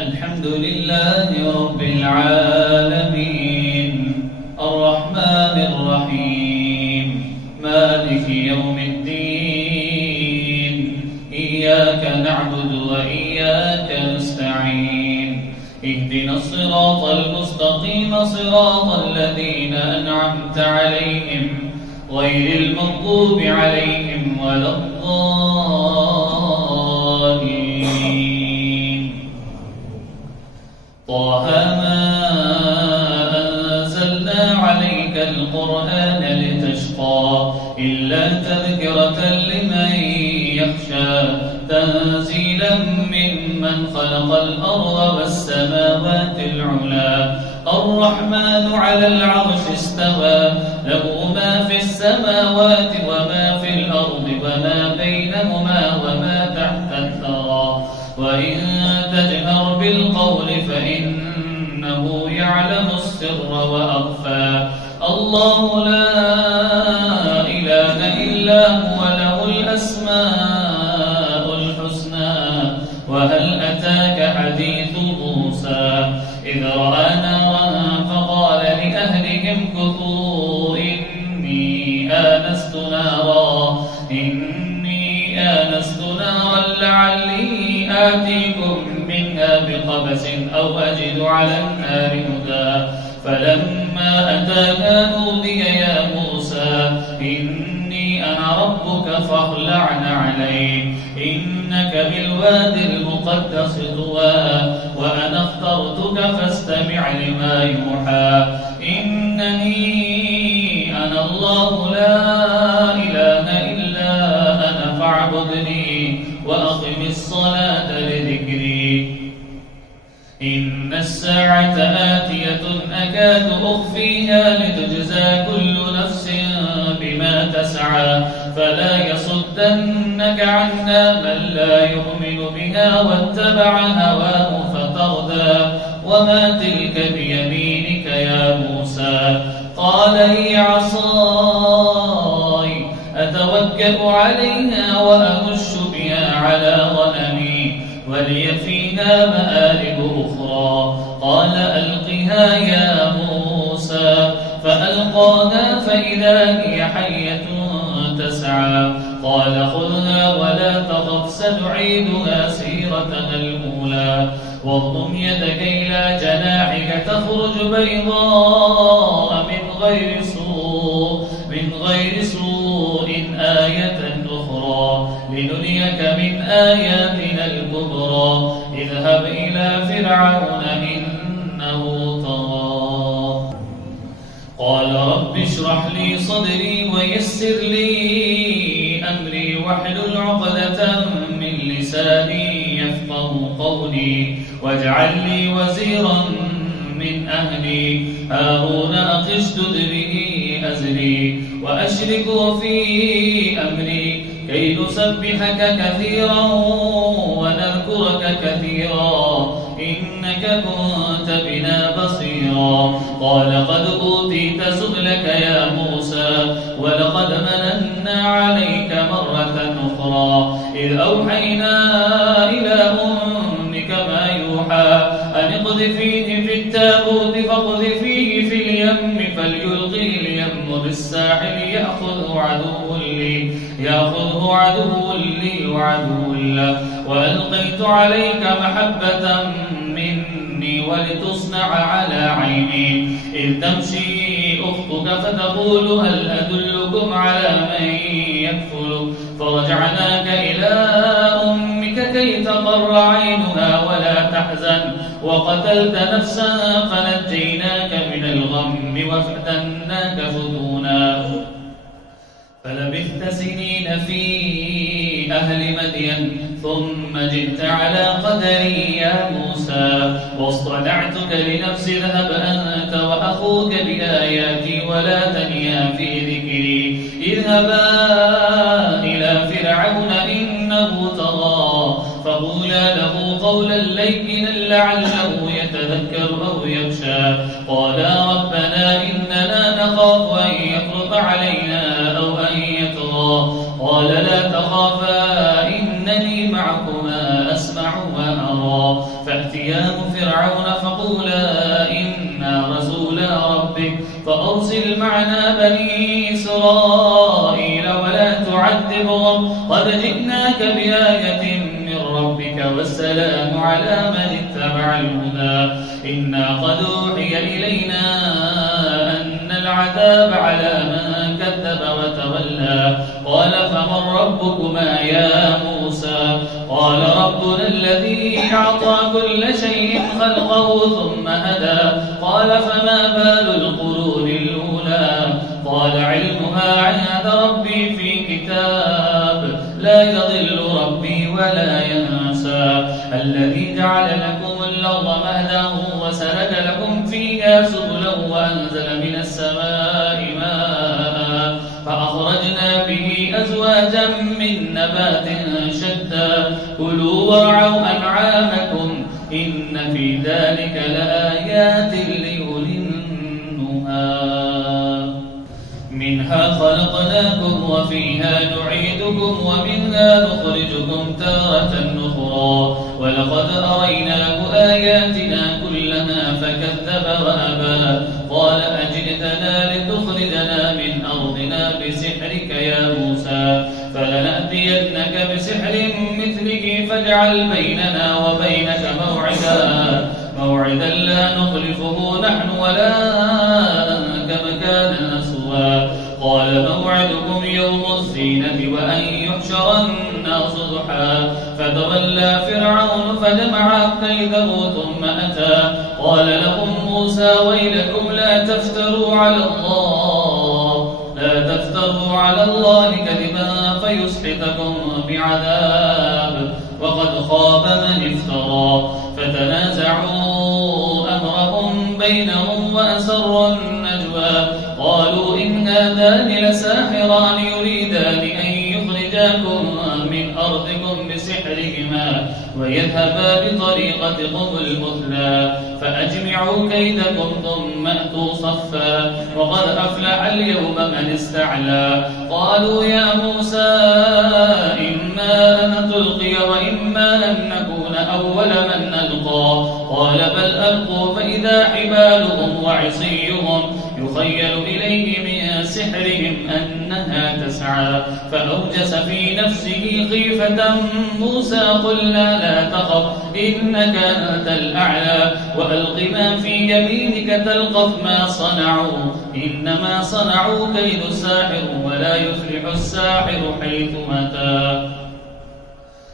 الحمد لله رب العالمين الرحمن الرحيم مالك يوم الدين إياك نعبد وإياك نستعين اهدنا الصراط المستقيم صراط الذين أنعمت عليهم غير المغضوب عليهم ولا الضالين طه ما أنزلنا عليك القرآن لتشقى إلا تذكرة لمن يخشى تنزيلا ممن خلق الأرض والسماوات العلى الرحمن على العرش استوى له ما في السماوات وما في الأرض وما بينهما وما تحت الثرى وإن تجهر بالقول فإنه يعلم السر وأخفى الله لا إله إلا هو له الأسماء الحسنى وهل أتاك حديث موسى إذ رأى نارا فقال لأهلهم كثوا إني آنست نارا لعلي آتيكم منها بقبس أو أجد على النار هدى فلما أتاها نودي يا موسى إني أنا ربك فاخلع عليك إنك بالواد المقدس طوى وأنا اخترتك فاستمع لما يوحى إنني أنا الله لا إله إلا أنا فاعبدني وأقم الصلاة لذكري إن الساعة آتية أكاد أخفيها لتجزى كل نفس بما تسعى فلا يصدنك عنها من لا يؤمن بها واتبع هواه فتردى وما تلك بيمينك يا موسى قال هي عصاي أتوكأ عليها وأهش بها على غنمي ولي فيها مآرب أخرى قال ألقها يا موسى فألقاها فإذا هي حية تسعى قال خذها ولا تخف سنعيدها سيرتها الأولى واضم يدك إلى جناحك تخرج بيضاء من غير سوء آية أخرى لنريك من آياتنا الكبرى اذهب إلى فرعون إنه طغى قال رب اشرح لي صدري ويسر لي أمري واحلل عقدة من لساني يفقه قولي واجعل لي وزيرا من أهلي هارون أخي اشدد به أزري وأشركه في أمري كي نسبحك كثيرا ونذكرك كثيرا إنك كنت بنا بصيرا قال قد أوتيت سؤلك يا موسى ولقد مننا عليك مرة أخرى إذ أوحينا إلى أمك ما يوحى أن اقذفيه في التابوت فاقذفيه في اليم فليلقه اليم بالساحل يأخذه عدو لي وعدو له وألقيت عليك محبة مني ولتصنع على عيني إذ تمشي أختك فتقول هل أدلكم على من يكفل فرجعناك إلى أمك كي تقر عينها ولا تحزن وقتلت نفسا فنجيناك من الغم وفتناك فتونا فلبثت سنين في أهل مدين ثم جئت على قدري يا موسى واصطنعتك لنفسي اذهب أنت وأخوك بآياتي ولا تنيا في ذكري اذهبا إلى فرعون إنه طغى فقولا له قولا لينا لعله يتذكر أو يخشى قالا ربنا إننا نخاف أن يفرط علينا أو أن يطغى قال لا تخافا إنني معكما أسمع وأرى فأت فأتياه فرعون فقولا إنا رسولا ربك فأرسل معنا بني إسرائيل ولا تعذبهم قد جئناك بآية من ربك والسلام على من اتبع الهدى إنا قد أوحي إلينا أن العذاب على من كذب وتولى قال فمن ربكما يا موسى قال ربنا الذي أعطى كل شيء خلقه ثم هدى قال فما بال القرون الأولى قال علمها عند ربي في كتاب لا يضل ربي ولا ينسى الذي جعل لكم الأرض مهدا وسلك لكم فيها سبلا وأنزل من السماء ماء فأخرجنا به أزواجا من نبات شتى كلوا وارعوا أنعامكم إن في ذلك لآيات لأولي النهى منها خلقناكم وفيها نعيدكم ومنها نخرجكم تارة أخرى ولقد أريناه آياتنا كلها فكذب وأبى قال أجئتنا لتخرجنا من أرضنا بسحرك يا موسى فلنأتينك بسحر مثله فاجعل بيننا وبينك موعدا لا نخلفه نحن ولا أنت مكانا سوى قال موعدكم يوم الزينة وأن يحشر الناس ضحى فتولى فرعون فجمع كيده ثم أتى قال لهم موسى ويلكم لا تفتروا على الله كذبا فيسحتكم بعذاب وقد خاب من افترى فتنازعوا أمرهم بينهم وأسروا النجوى قالوا إن هذان لساحران يريدان أن يخرجاكم من أرضكم بسحرهما ويذهبا بطريقتكم المثلى فأجمعوا كيدكم ثم أتوا صفا وقد أفلح اليوم من استعلى قالوا يا موسى إما أن تلقي وإما أن نكون أول من نلقى قال بل ألقوا فإذا حبالهم وعصيهم يخيل إليه من سحرهم أنها تسعى فأوجس في نفسه خيفة موسى قلنا لا تخف إنك أنت الأعلى وألق ما في يمينك تلقف ما صنعوا إنما صنعوا كيد الساحر ولا يفلح الساحر حيث أتى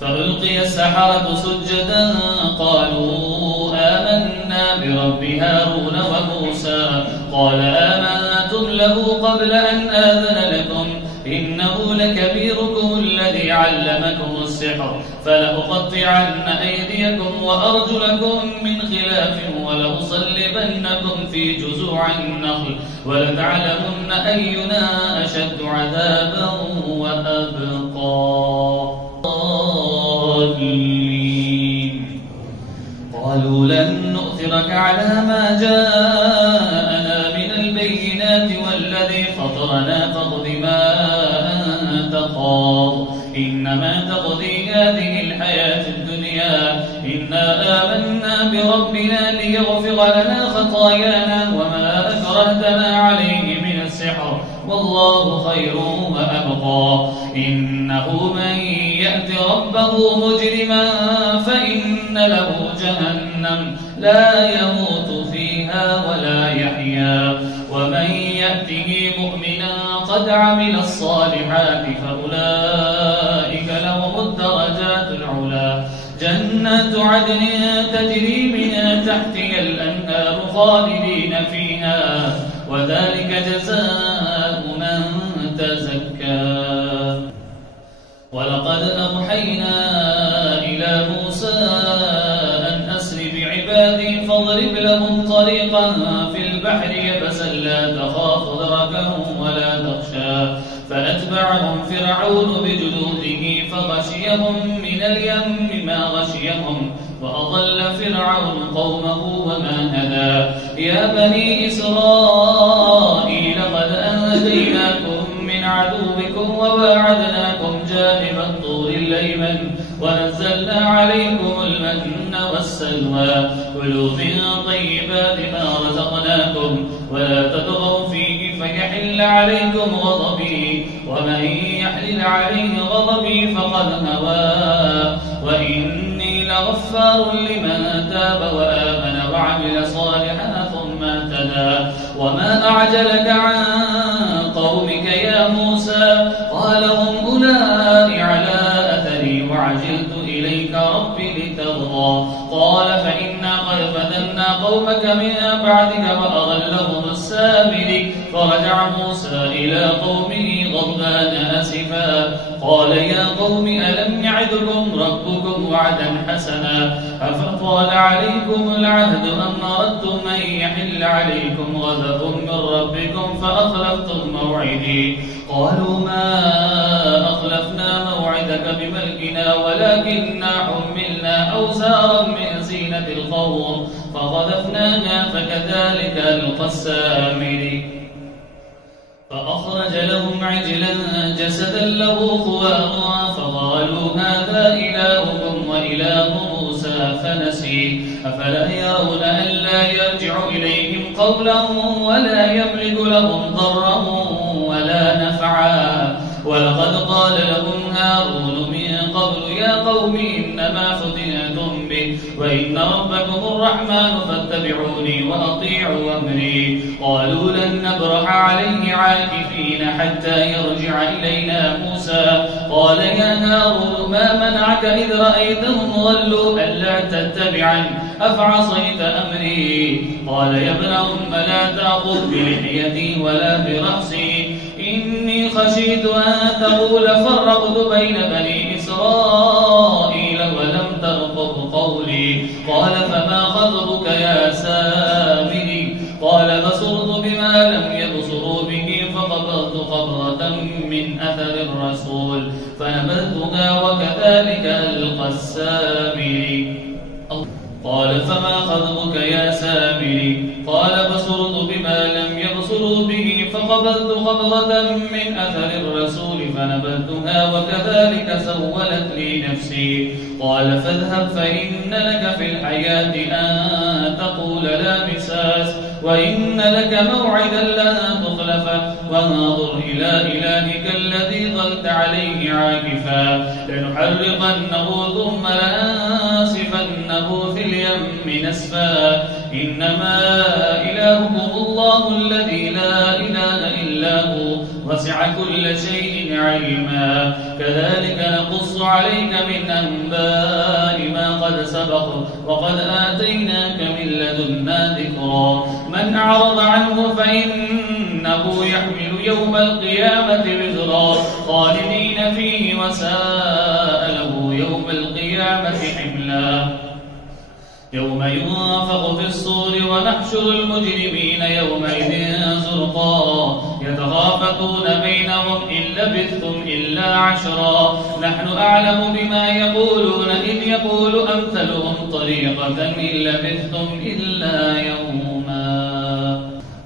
فألقي السحرة سجدا قالوا آمنا برب هارون وموسى قال آمنتم له قبل أن آذن لكم إنه لكبيركم الذي علمكم السحر فلأقطعن أيديكم وأرجلكم من خلاف ولأصلبنكم في جذوع النخل ولتعلمن أينا أشد عذابا وأبقى قالوا لن نؤثرك على ما جاءنا من البينات والذي فطرنا فاقض ما أنت قاض إنما تقضي هذه الحياة الدنيا إنا آمنا بربنا ليغفر لنا خطايانا وما أكرهتنا عليه من السحر والله خير وأبقى إنه من يأت ربه مجرما فإن له جهنم لا يموت فيها ولا يحيا ومن يأته مؤمنا قد عمل الصالحات فأولئك لهم الدرجات العلا جنات عدن تجري من تحتها الأنهار خالدين فيها وذلك جزاء من تزكى ولقد أوحينا إلى موسى أن أسر بعبادي فاضرب لهم طريقا في البحر يبسا لا تخاف دركا ولا تخشى فأتبعهم فرعون بجنوده فغشيهم من اليم ما غشيهم وأضل فرعون قومه وما هدى يا بني إسرائيل قد أنجيناكم من عدوكم وواعدناكم جانب الطور الأيمن ونزلنا عليكم المن والسلوى والسلوى كلوا من طيبات ما رزقناكم ولا تطغوا فيه فيحل عليكم غضبي ومن يحلل عليه غضبي فقد هوى وإني لغفار لمن تاب وآمن وعمل صالحا ثم اهتدى وما أعجلك عن قومك يا موسى قال هم أولئك على أثري وعجلت إليك ربي لترضى قال فإنا قد فتنا قومك من بعدك وأضلهم السامري فرجع موسى إلى قومه غضبان أسفا قال يا قوم ألم يعدكم ربكم وعدا حسنا أفطال عليكم العهد أم أردتم أن يحل عليكم غضب من ربكم فأخلفتم موعدي قالوا ما أخلفنا موعدك بملكنا ولكننا حملنا أوزارا من زينة القوم فقذفناها فكذلك ألقى السامري فأخرج لهم عجلا جسدا له خوار فقالوا هذا إلهكم وإله موسى فنسي أفلا يرون ألا يرجع إليهم قولا ولا يملك لهم ضرا ولا نفعا ولقد قال لهم هارون من قبل يا قوم إنما فتنتم به وإن ربكم الرحمن فاتبعوني وأطيعوا أمري قالوا لن نبرح عليه عاكفين حتى يرجع إلينا موسى قال يا هارون ما منعك إذ رأيتهم ضلوا ألا تتبعن أفعصيت أمري قال يا ابن أم لا تأخذ بلحيتي ولا برأسي إني خشيت أن تقول فرقت بين بني إسرائيل ولم ترقب قولي قال فما خطبك يا سامري قال بصرت بما لم يبصروا به فقبضت قبضة من أثر الرسول فنبذتها وكذلك ألقى السامري قال فما خطبك يا سامري قال بصرت بما لم يبصروا به فقبضت قبضة من أثر الرسول فنبذتها وكذلك سولت لي نفسي قال فاذهب فإن لك في الحياة أن تقول لا مساس وإن لك موعدا لن تخلفه وانظر إلى إلهك الذي ظلت عليه عاكفا لنحرقنه ثم لننسفنه في اليم نسفا إنما إلهكم الله الذي لا إله إلا هو وسع كل شيء علما كذلك نقص عليك من أنباء ما قد سبق وقد آتيناك من لدنا ذكرا من أعرض عنه فإنه يحمل يوم القيامة وزرا خالدين فيه وساء له يوم القيامة حملا يوم ينفخ في الصور ونحشر المجرمين يومئذ زرقا يتخافتون بينهم إن لبثتم إلا عشرا نحن أعلم بما يقولون إذ يقول أمثلهم طريقة إن لبثتم إلا يوما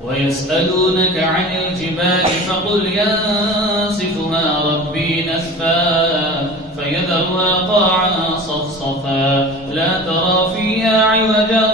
ويسألونك عن الجبال فقل ينسفها ربي نسفا فيذرها قاعا صفصفا لا ترى فيها عوجا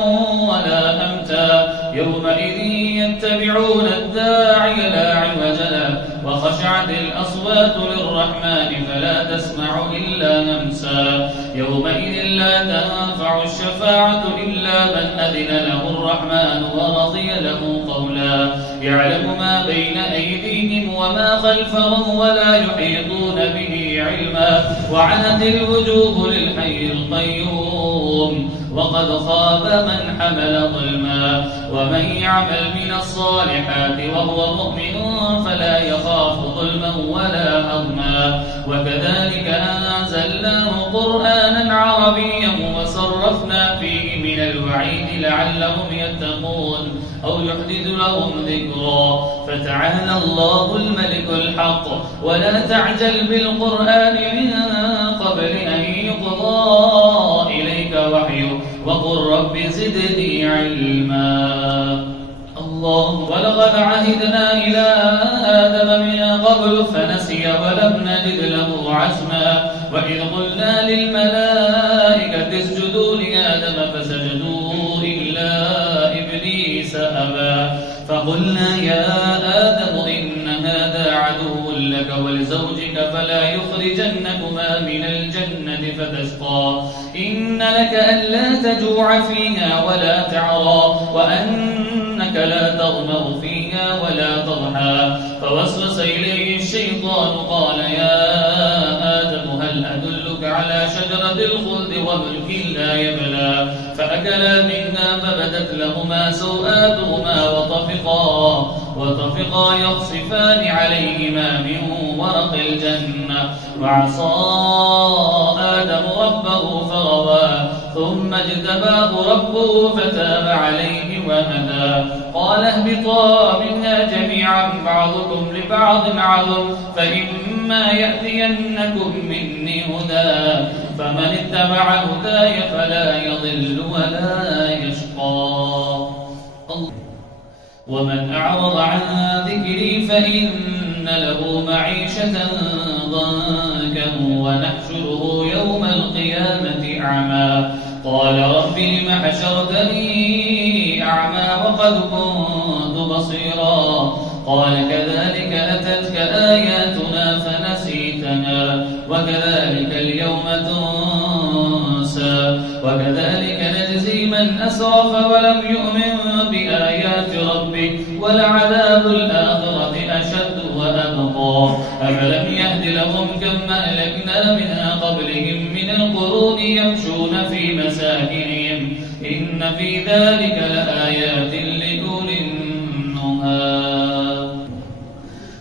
ولا أمتا يومئذ يتبعون الداعي لا عوج له وخشعت الأصوات للرحمن فلا تسمع إلا همسا يومئذ لا تنفع الشفاعة إلا من أذن له الرحمن ورضي له قولا يعلم ما بين أيديهم وما خلفهم ولا يحيطون به علما وعنت الوجوه للحي القيوم وقد خاب من حمل ظلما ومن يعمل من الصالحات وهو مؤمن فلا يخاف ظلما ولا هضما وكذلك أنزلناه قرآنا عربيا وصرفنا فيه من الوعيد لعلهم يتقون أو يحدث لهم ذكرا فتعالى الله الملك الحق ولا تعجل بالقرآن من قبل أن يقضى إليك وحيه وقل رب زدني علما الله ولقد عهدنا إلى آدم من قبل فنسي ولم نجد له عزما وإذ قلنا للملائكة اسجدوا لآدم فسجدوا إبليس أبى فقلنا يا آدم إن هذا عدو لك ولزوجك فلا يخرجنكما من الجنة فتشقى إن لك ألا تجوع فيها ولا تعرى وأنك لا تظمأ فيها ولا تضحى فوسوس إليه الشيطان قال يا آدم هل أدلك على شجرة الخلد وملك لا يبلى فأكلا منها فبدت لهما سوآتهما وطفقا يخصفان عليهما من ورق الجنة وعصى آدم ربه فغوى ثم اجتباه ربه فتاب عليه وهدى قال اهبطا منها جميعا بعضكم لبعض عدو فإما يأتينكم مني هدى فمن اتبع هداي فلا يضل ولا يشقى ومن أعرض عن ذكري فإن له معيشة ضنكا ونحشره يوم القيامة أعمى قال رب لم حشرتني أعمى وقد كنت بصيرا قال كذلك أتتك آياتنا فنسيتها وكذلك اليوم تنسى وكذلك نجزي من أسرف ولم يؤمن بآيات ربك ولعذاب الآخرة أشد وأبقى أفلم يهد لهم كم أهلكنا من قبلهم من القرون يمشون في مساكنهم إن في ذلك لآيات لأولي النهى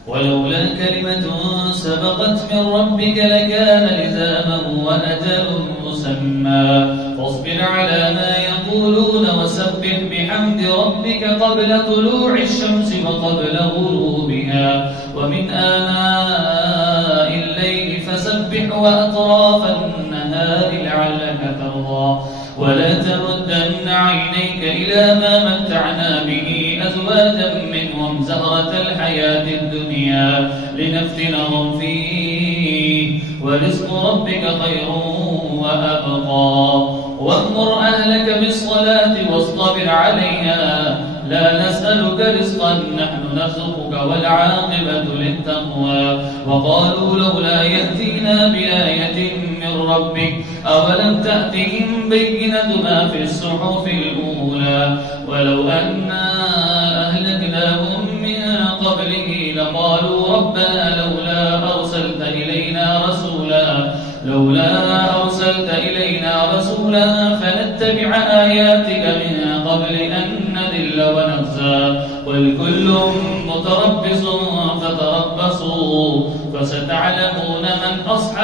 ولولا كلمة سبقت من ربك لكان لزاما وأجل مسمى فاصبر على ما يقولون وسبح بحمد ربك قبل طلوع الشمس وقبل غروبها ومن آناء الليل فسبح وأطراف النهار لعلك ترضى ولا تمدن عينيك إلى ما متعنا به أزواجا منهم زهرة الحياة الدنيا لنفتنهم فيه ورزق ربك خير وأبقى وأمر أهلك بالصلاة واصطبر عليها لا نسألك رزقا نحن نرزقك والعاقبة للتقوى وقالوا لولا يأتينا بآية من ربك أولم تأتهم بينة ما في الصحف الأولى ولو أنا أهلكناهم من قبله لقالوا ربنا لولا أرسلت إلينا رسولا فنتبع آياتك من قبل أن نذل ونخزى قل كل متربص فتربصوا فستعلمون من أصحاب